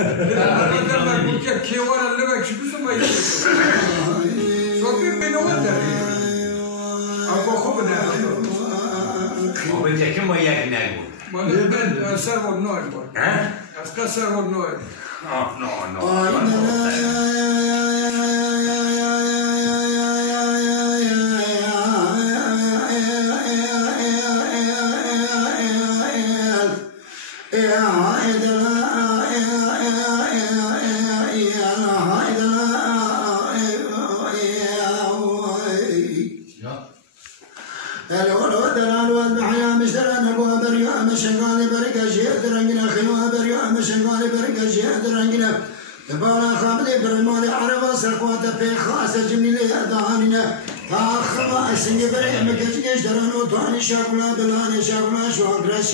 أنا أقول لك كيوان اللي بك شو بسمع يجي شوفي من وين ده أبغى خبنا ما بدي كم وياك نقول ما نبي سيرفر نويد ها أسكت سيرفر نويد تبارك خامدي برماني عربة سرقوات في خاصة جميلة دهاننا تاخما اسني بري مكجيش درانو تواني شاكولا بلاني شاكولا شواكرش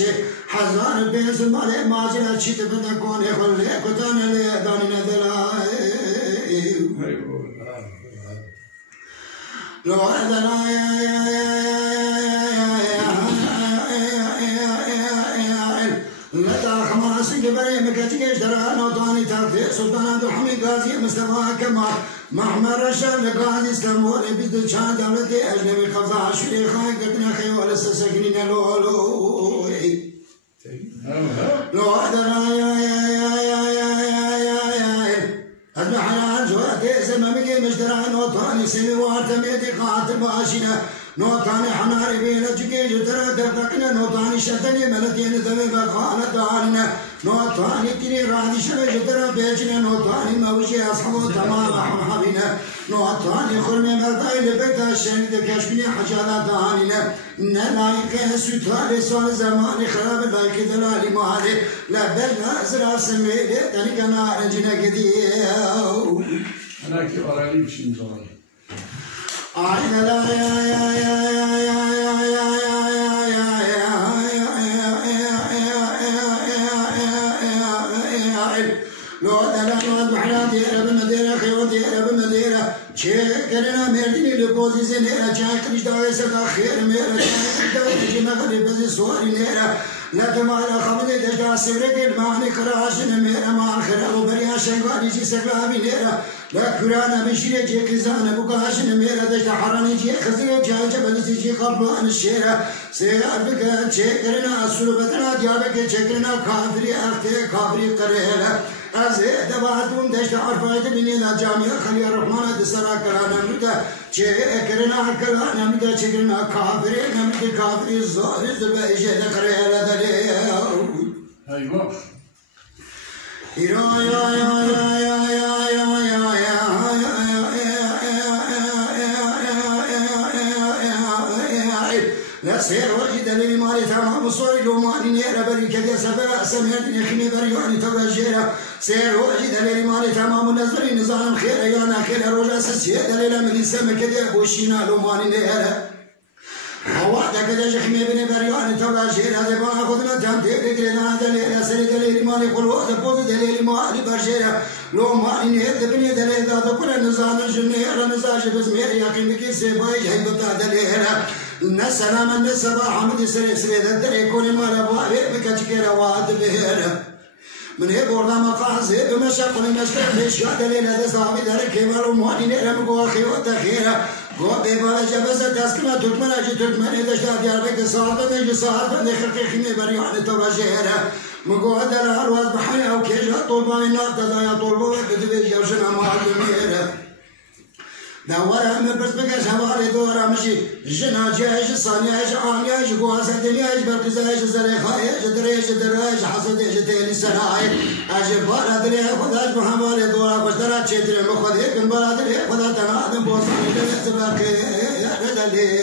حزان بيز مالي ماجرا شيت بدكون خلي كتان لي داننا دلا لو ادنا بري مكاتيش درانو طاني تاخذ سلطان عبد الحميد غازي مصطفى كمال محمد رشاد غازي اسلامول بيد شان دولتي اجنبي قبضه عشري خاي قدنا خي ولا سكنين لولو لو ادنا يا ادنا حنان جواتي زمامي مشدرانو طاني سمي وارتميتي قاتل ماشينا نوطاني حناري بينا جيجي جدرا دقنا نوطاني شتني ملتين ذمي بخانة دارنا نوطاني تني رادي شبه جدرا بيجنا نوطاني موجي أصحابه تمام حبينا نوطاني خرمي ملتاي لبكتا الشهيد كشفني حجالة دانينا نلايك سوتالي سوال زماني خراب لايك دلالي مالي لبنا زرا سميلي تنكنا رنجنا قديو أنا كي أرالي بشين زوالي آينا لا لو أنا بحراتي أنا بمدينة خيوتي أنا بمدينة شكرنا مردني لبوزي زنيرة جاك نجدار سدا خير ميرة جاك جينا غلي بزي سواري نيرة لا تمارا خمدي دجا سيرك الماني خراشن ميرة ما خرا وبريا شنغاني جي سقابي نيرة لا كرانا بشيرة جي كزانا بقاشن ميرة دجا حراني جي خزية جاي جبلسي جي قبلان الشيرة سيرا بك شكرنا أسلو بتنا ديابك شكرنا كافري أختي كافري قريلة أزيد بعدهم دشت عرفات مني لا جامعة خلي الرحمن دسرا كرانا مدة شكرنا كرانا مدة شكرنا كافري نمد كافري الزهر زبايشة قريلة دليل أيوة لا سير وجد لي مالي تمام صوري لو مالي نيرة بري كذا سفر سمعتني خمي بريواني توجيرة سير وجد لي مالي تمام نظري نظام خير يانا خير روجا سسيه دليل من السما كذا بوشينا لو مالي نيرة هوادا كذا جخمي بني بريواني توجيرة هذا ما أخذنا تام تيجرنا دليل سري دليل مالي قلوا هذا بود دليل مالي برجيرة لو مالي نيرة بني دليل هذا كل نظام الجنيرة نظام بس ميري يقين بكي سيباي جاي بتا دليل السلام الصباح حمد سري الدري كوني مال ابوالي بكتكير واد بهير من هي بوردا مقاصد بمشاق المشتاق ليش دليل هذا صاحبي درك كمال ومالي نعلم قواخي وتخيره قوة بيبالا جبزة تسكنا تركمن أجي تركمن إذا اشتاد ياربك صاحب نجي صاحب نخرق خمي بريوان توجيره مقوة دلها الواز بحيا وكيجها طولبا من نار تدايا طولبا وكتبه جوشنا معلميره دورها من بس بقاش هوالي دورها مشي جناجيش صانيش عانيش قواسة دنياش برقزاش زريخايش دريش دراش حصديش تيلي سرايش أجبارا دريح خداش بحوالي دورها بشترا تشتري مخديك مبارا دريح خدا تنادم بوصاني دريح باقي يا ردالي